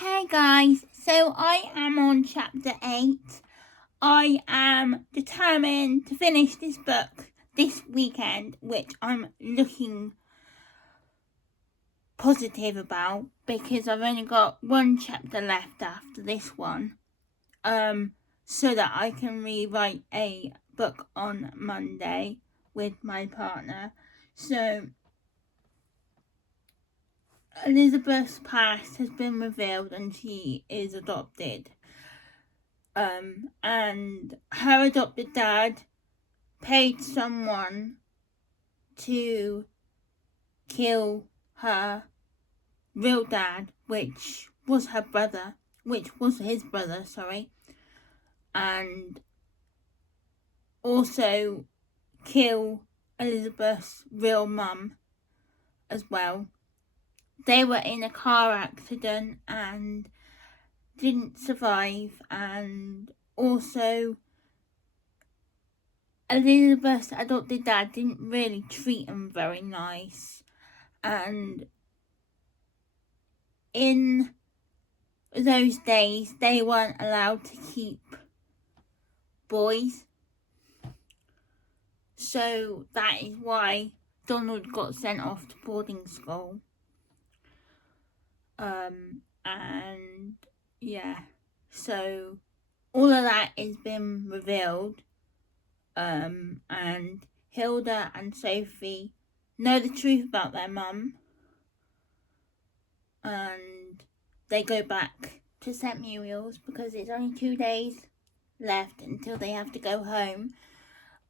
Hey guys, so I am on chapter 8. I am determined to finish this book this weekend, which I'm looking positive about because I've only got one chapter left after this one. So that I can rewrite a book on Monday with my partner. So Elizabeth's past has been revealed and she is adopted. And her adopted dad paid someone to kill her real dad, which was his brother, and also kill Elizabeth's real mum as well. They were in a car accident and didn't survive, and also Elizabeth's adopted dad didn't really treat him very nice, and in those days they weren't allowed to keep boys, so that is why Donald got sent off to boarding school. And yeah, so all of that has been revealed, and Hilda and Sophie know the truth about their mum, and they go back to St. Muriel's because it's only 2 days left until they have to go home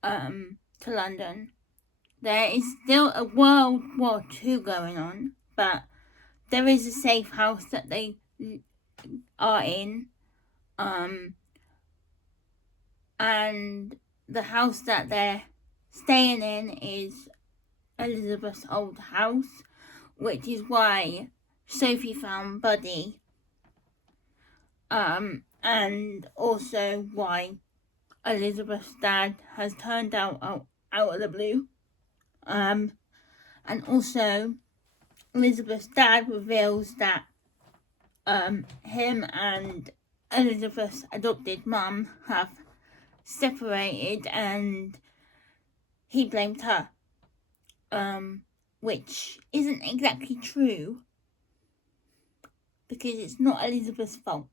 to London. There is still a World War II going on, but there is a safe house that they are in, and the house that they're staying in is Elizabeth's old house, which is why Sophie found Buddy, and also why Elizabeth's dad has turned out of the blue, and also Elizabeth's dad reveals that him and Elizabeth's adopted mum have separated and he blamed her, which isn't exactly true because it's not Elizabeth's fault.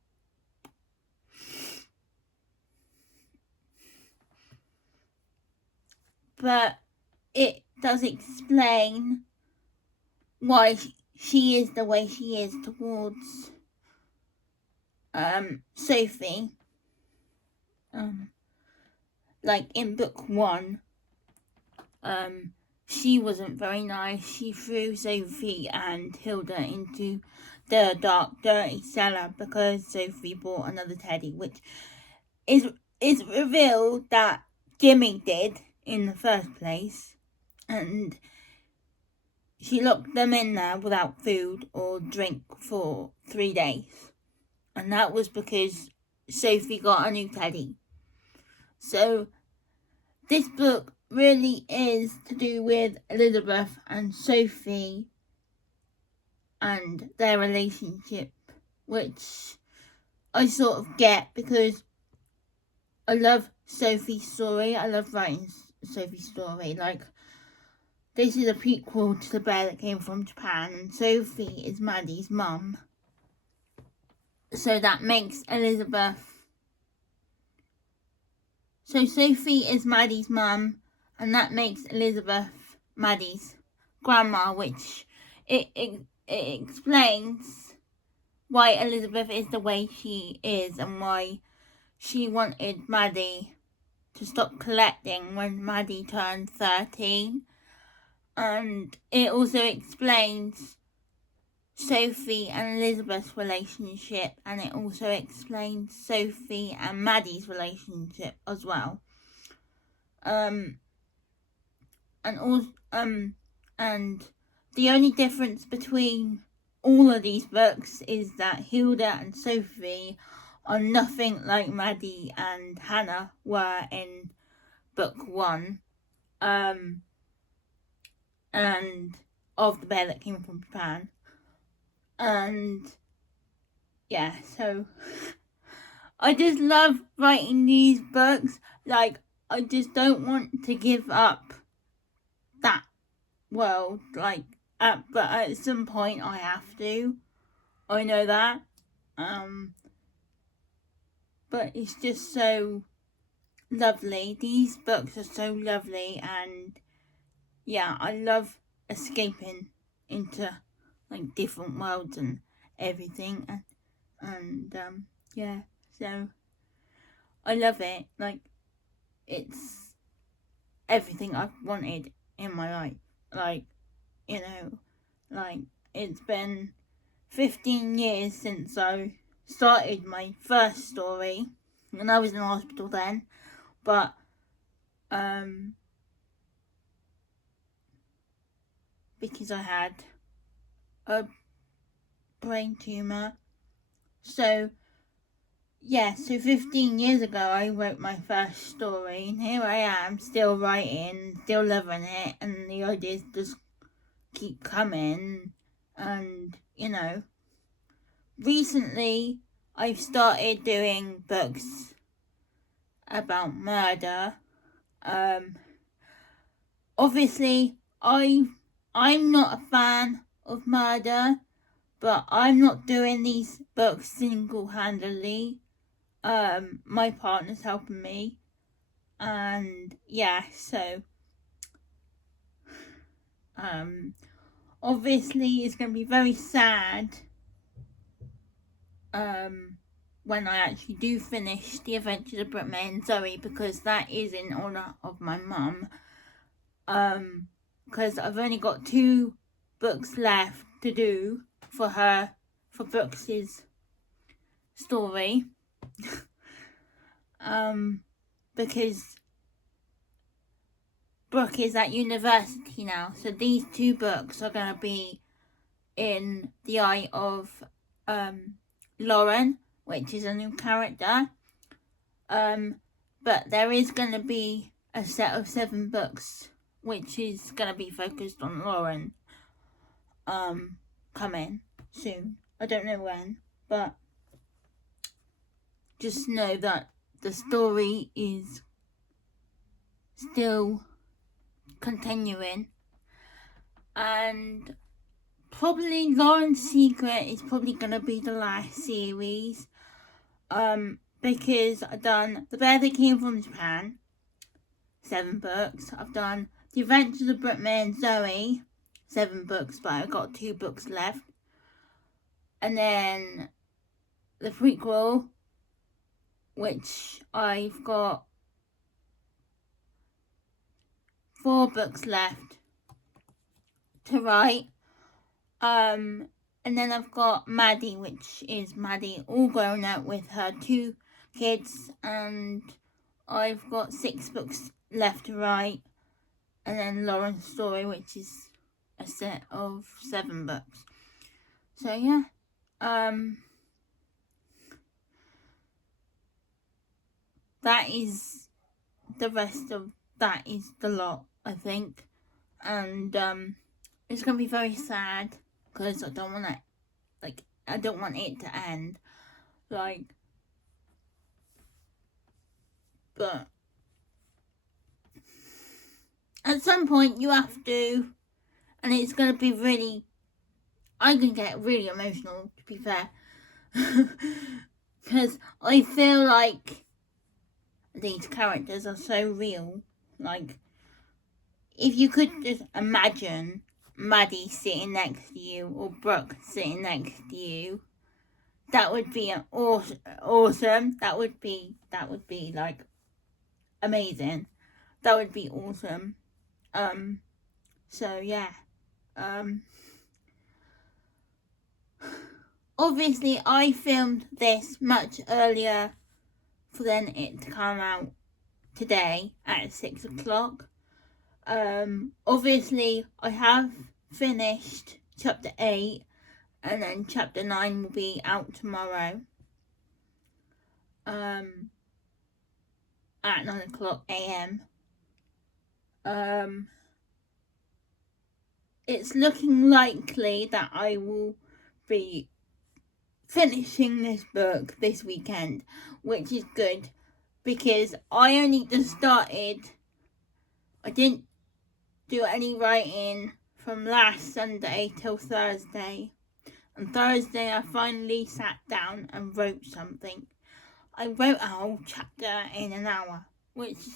But it does explain why she is the way she is towards Sophie. Like in book 1, she wasn't very nice. She threw Sophie and Hilda into the dark, dirty cellar because Sophie bought another teddy, which is revealed that Jimmy did in the first place, and she locked them in there without food or drink for 3 days, and that was because Sophie got a new teddy. So this book really is to do with Elizabeth and Sophie and their relationship, which I sort of get because I love Sophie's story. I love writing Sophie's story. Like, this is a prequel to The Bear That Came From Japan, and Sophie is Maddie's mum. So that makes Sophie is Maddie's mum, and that makes Elizabeth Maddie's grandma, which it explains why Elizabeth is the way she is and why she wanted Maddie to stop collecting when Maddie turned 13. And it also explains Sophie and Elizabeth's relationship, and it also explains Sophie and Maddie's relationship as well. And the only difference between all of these books is that Hilda and Sophie are nothing like Maddie and Hannah were in book 1, and of The Bear That Came From Japan. And yeah, so I just love writing these books. Like, I just don't want to give up that world. Like, but at some point I have to. I know that. But it's just so lovely. These books are so lovely, and yeah, I love escaping into like different worlds and everything, and yeah, so I love it. Like, it's everything I've wanted in my life. Like, you know, like, it's been 15 years since I started my first story, and I was in hospital then, but because I had a brain tumor. So yeah, so 15 years ago I wrote my first story, and here I am still writing, still loving it, and the ideas just keep coming. And recently I've started doing books about murder. Obviously I'm not a fan of murder, but I'm not doing these books single-handedly. My partner's helping me, and yeah, so obviously it's going to be very sad when I actually do finish The Adventures of Brickman and Zoe, because that is in honor of my mum. Because I've only got 2 books left to do for her, for Brooks's story. Because Brooke is at university now, so these 2 books are going to be in the eye of Lauren, which is a new character. But there is going to be a set of 7 books, which is going to be focused on Lauren, coming soon. I don't know when, but just know that the story is still continuing, and probably Lauren's Secret is probably going to be the last series, because I've done The Bear That Came From Japan, 7 books. I've done The Adventures of Brickman and Zoe, 7 books, but I've got 2 books left. And then the prequel, which I've got 4 books left to write. And then I've got Maddie, which is Maddie all grown up with her 2 kids, and I've got 6 books left to write. And then Lauren's story, which is a set of 7 books. So yeah, that is the rest of that is the lot, I think, and it's gonna be very sad because I don't want it to end, but at some point you have to, and it's gonna be really. I can get really emotional, to be fair, because I feel like these characters are so real. Like, if you could just imagine Maddie sitting next to you or Brooke sitting next to you, that would be awesome. That would be like amazing. That would be awesome. So yeah. Obviously I filmed this much earlier for then it to come out today at 6 o'clock. Obviously I have finished chapter 8, and then chapter 9 will be out tomorrow at 9 o'clock a.m. It's looking likely that I will be finishing this book this weekend, which is good because I only just started. I didn't do any writing from last Sunday till Thursday. On Thursday I finally sat down and wrote something. I wrote a whole chapter in an hour, which is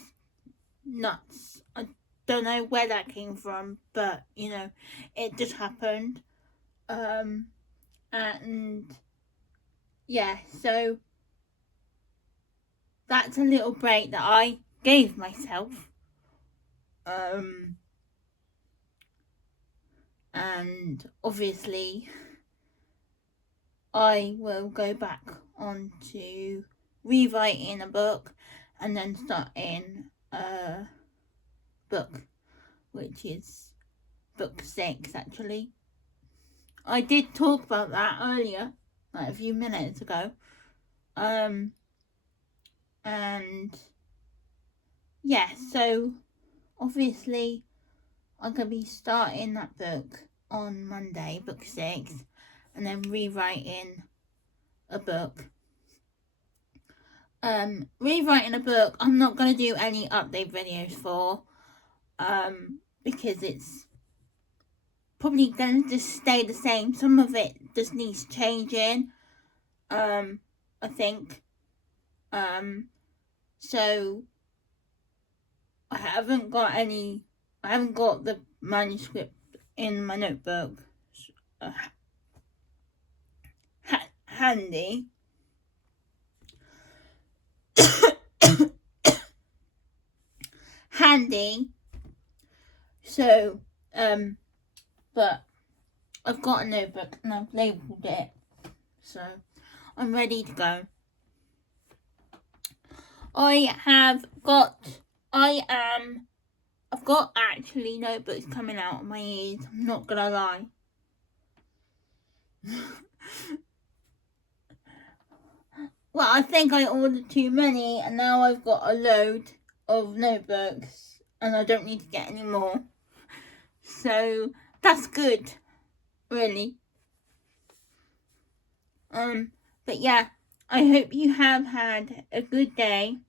nuts. I don't know where that came from, but it just happened. And yeah, so that's a little break that I gave myself. And obviously I will go back on to rewriting a book and then starting a book, which is book 6 actually. I did talk about that earlier, like a few minutes ago. And yeah, so obviously I'm going to be starting that book on Monday, book 6, and then rewriting a book. Rewriting a book, I'm not going to do any update videos for, because it's probably going to just stay the same. Some of it just needs changing, I think. So I haven't got the manuscript in my notebook handy. So, but I've got a notebook and I've labelled it, so I'm ready to go. I've got actually notebooks coming out of my ears, I'm not gonna lie. Well, I think I ordered too many and now I've got a load of notebooks and I don't need to get any more. So that's good, really. But yeah, I hope you have had a good day.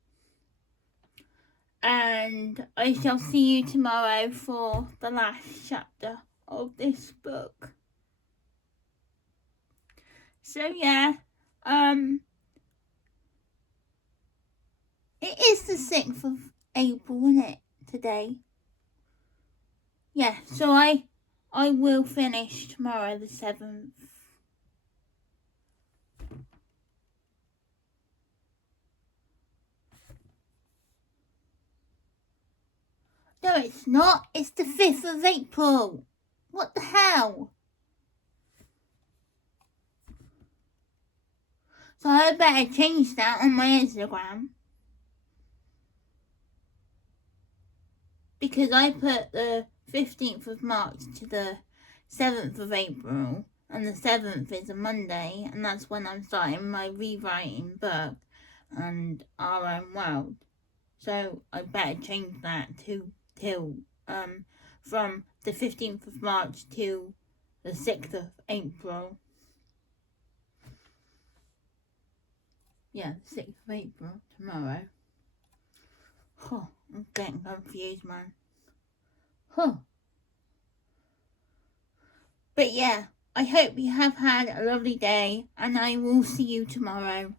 And I shall see you tomorrow for the last chapter of this book. So yeah, it is the 6th of April, isn't it, today? Yeah, so I will finish tomorrow the 7th. No, it's not. It's the 5th of April. What the hell? So I better change that on my Instagram. Because I put the 15th of March to the 7th of April. And the 7th is a Monday. And that's when I'm starting my rewriting book and Our Own World. So I better change that till from the 15th of March to the 6th of April. Yeah, the 6th of April, tomorrow. Oh, I'm getting confused, man. But yeah, I hope you have had a lovely day and I will see you tomorrow.